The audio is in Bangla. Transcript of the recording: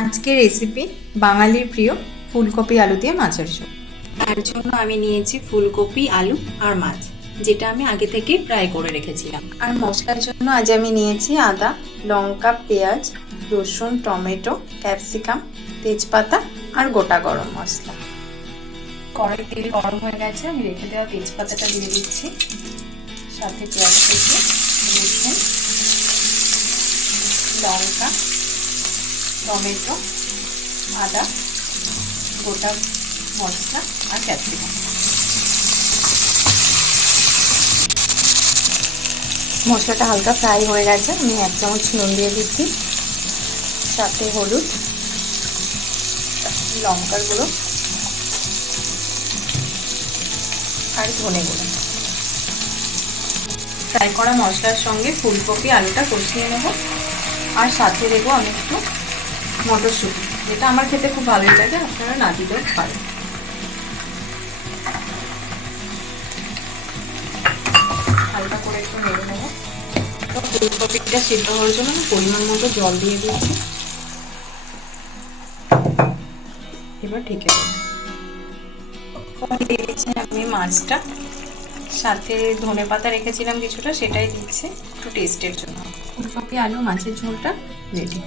আজকের রেসিপি বাঙালির প্রিয় ফুলকপি আলু দিয়ে মাছের ঝোল। তার জন্য আমি নিয়েছি ফুলকপি, আলু আর মাছ, যেটা আমি আগে থেকে ফ্রাই করে রেখেছিলাম। আর মশলার জন্য আজ আমি নিয়েছি আদা, লঙ্কা, পেঁয়াজ, রসুন, টমেটো, ক্যাপসিকাম, তেজপাতা আর গোটা গরম মশলা। কড়াই তেল গরম হয়ে গেছে, আমি রেখে দেওয়া তেজপাতাটা দিয়ে দিচ্ছি, সাথে পেঁয়াজ কুচি, রসুন, লঙ্কা, টমেটো, আদা, গোটা মশলা আর ক্যাপসিকাম। মশলাটা হালকা ফ্রাই হয়ে গেছে, আমি 1 চামচ নুন দিয়ে দিচ্ছি, সাথে হলুদ, লঙ্কার গুঁড়ো আর ধনে গুঁড়ো। ফ্রাই করা মশলার সঙ্গে ফুলকপি আলুটা কষিয়ে নেব, আর সাথে দেবো আমি একটু মটরশুঁটি, যেটা আমার খেতে খুব ভালোই লাগে, আপনারা না দিতেও পারেন। হালকা করে একটু নেড়ে নেবো। তো ফুলকপিটা সিদ্ধ হওয়ার জন্য আমি পরিমাণ মতো জল দিয়ে দিয়েছি, এবার ঢেকে দেবো। দিয়ে দিচ্ছি আমি মাছটা, সাথে ধনে পাতা রেখেছিলাম কিছুটা, সেটাই দিচ্ছি একটু টেস্টের জন্য। ফুলকপি আলু মাছের ঝোলটা রেডি।